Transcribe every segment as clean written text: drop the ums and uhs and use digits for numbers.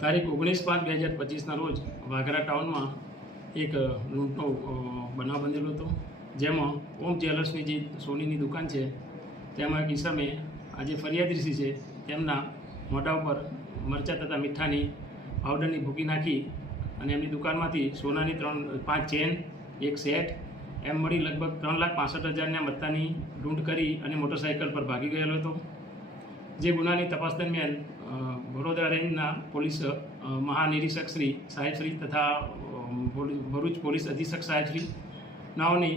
તારીખ 19/5/2025ના રોજ વાઘરા ટાઉનમાં એક લૂંટનો બનાવ બનેલો હતો, જેમાં ઓમ જ્વેલર્સની જે સોનીની દુકાન છે તેમાં એક ઈસમે આજે ફરિયાદી છે તેમના મોઢા ઉપર મરચાં તથા મીઠાની પાવડરની ભૂકી નાખી અને એમની દુકાનમાંથી સોનાની 5 ચેન, એક સેટ એમ મળી લગભગ 3,65,000ના મત્તાની લૂંટ કરી અને મોટરસાઇકલ પર ભાગી ગયેલો હતો। જે ગુનાની તપાસ દરમિયાન વડોદરા રેન્જના પોલીસ મહાનિરીક્ષક શ્રી સાહેબશ્રી તથા ભરૂચ પોલીસ અધિક્ષક સાહેબશ્રી નાઓની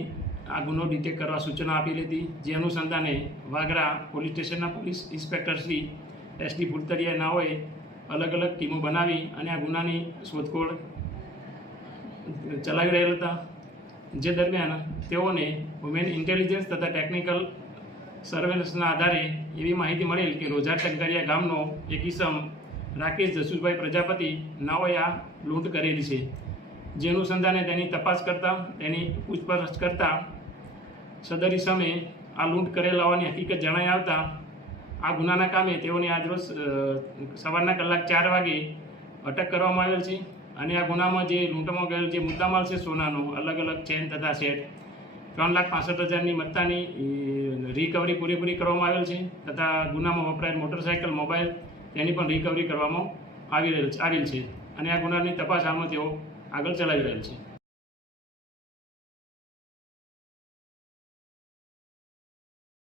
આ ગુનો ડિટેક્ટ કરવા સૂચના આપેલી હતી। જે અનુસંધાને વાગરા પોલીસ સ્ટેશનના police inspector Shri SD Fultariya નાઓએ અલગ અલગ ટીમો બનાવી અને આ ગુનાની શોધખોળ ચલાવી રહેલા હતા। જે દરમિયાન તેઓને વુમેન ઇન્ટેલિજન્સ તથા ટેકનિકલ સર્વેલન્સના આધારે એવી માહિતી મળેલ કે રોજા ટંકરિયા ગામનો એક ઈસમ રાકેશ જસુભાઈ પ્રજાપતિ નાઓએ આ લૂંટ કરેલી છે। જે અનુસંધાને તેની તપાસ કરતાં તેની પૂછપરછ કરતાં સદર ઈસમે આ લૂંટ કરેલ હોવાની હકીકત જણાઈ આવતા આ ગુનાના કામે તેઓને આજરોજ સવારના કલાક 4 વાગે અટક કરવામાં આવેલ છે અને આ ગુનામાં જે લૂંટમાં ગયેલ જે મુદ્દામાલ છે સોનાનો અલગ અલગ ચેન તથા સેટ 3,65,000ની મત્તાની રિકવરી પૂરેપૂરી કરવામાં આવેલ છે તથા ગુનામાં વપરાયેલ મોટરસાઇકલ, મોબાઈલ તેની પણ રિકવરી કરવામાં આવેલ છે અને આ ગુનાની તપાસ હાલમાં તેઓ આગળ ચલાવી રહેલ છે।